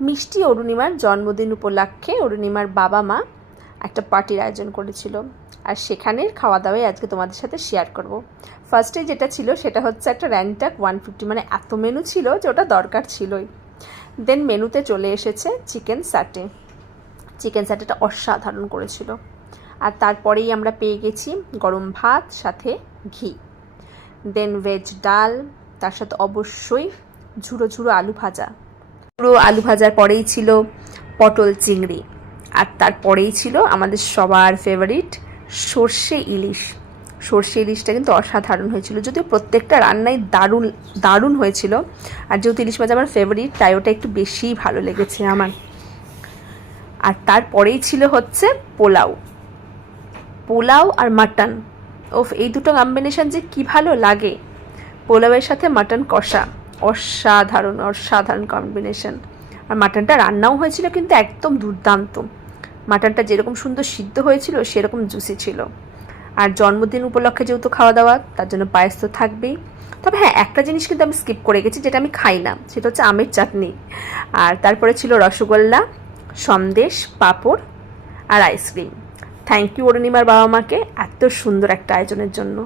মিষ্টি অরুণিমার জন্মদিন উপলক্ষে অরুণিমার বাবা মা একটা পার্টির আয়োজন করেছিল, আর সেখানের খাওয়া দাওয়াই আজকে তোমাদের সাথে শেয়ার করব। ফার্স্টে যেটা ছিল সেটা হচ্ছে একটা র্যান্টাক 150, মানে এত মেনু ছিল যে ওটা দরকার ছিলই। দেন মেনুতে চলে এসেছে চিকেন স্যাটে। চিকেন স্যাটেটা অসাধারণ করেছিল। আর তারপরেই আমরা পেয়ে গেছি গরম ভাত সাথে ঘি। দেন ভেজ ডাল, তার সাথে অবশ্যই ঝুড়ো ঝুড়ো আলু ভাজা। পুরো আলু ভাজার পরেই ছিল পটল চিংড়ি, আর তারপরেই ছিল আমাদের সবার ফেভারিট সর্ষে ইলিশ। সর্ষে ইলিশটা কিন্তু অসাধারণ হয়েছিল, যদিও প্রত্যেকটা রান্নাই দারুণ দারুণ হয়েছিল। আর যেহেতু ইলিশ মাছ আমার ফেভারিট, তাই ওটা একটু বেশিই ভালো লেগেছে আমার। আর তারপরেই ছিল হচ্ছে পোলাও। পোলাও আর মাটন, ওফ, এই দুটো কম্বিনেশন যে কী ভালো লাগে। পোলাওয়ের সাথে মাটন কষা, অসাধারণ অসাধারণ কম্বিনেশন। আর মাটনটা রান্নাও হয়েছিল কিন্তু একদম দুর্দান্ত। মাটনটা যেরকম সুন্দর সিদ্ধ হয়েছিল সেরকম জুসি ছিল। আর জন্মদিন উপলক্ষে যেহেতু খাওয়া দাওয়া, তার জন্য পায়েস তো থাকবেই। তবে হ্যাঁ, একটা জিনিস কিন্তু আমি স্কিপ করে গেছি, যেটা আমি খাই না, সেটা হচ্ছে আমের চাটনি। আর তারপরে ছিল রসগোল্লা, সন্দেশ, পাঁপড় আর আইসক্রিম। থ্যাংক ইউ অরুণিমার বাবা মাকে এত সুন্দর একটা আয়োজনের জন্য।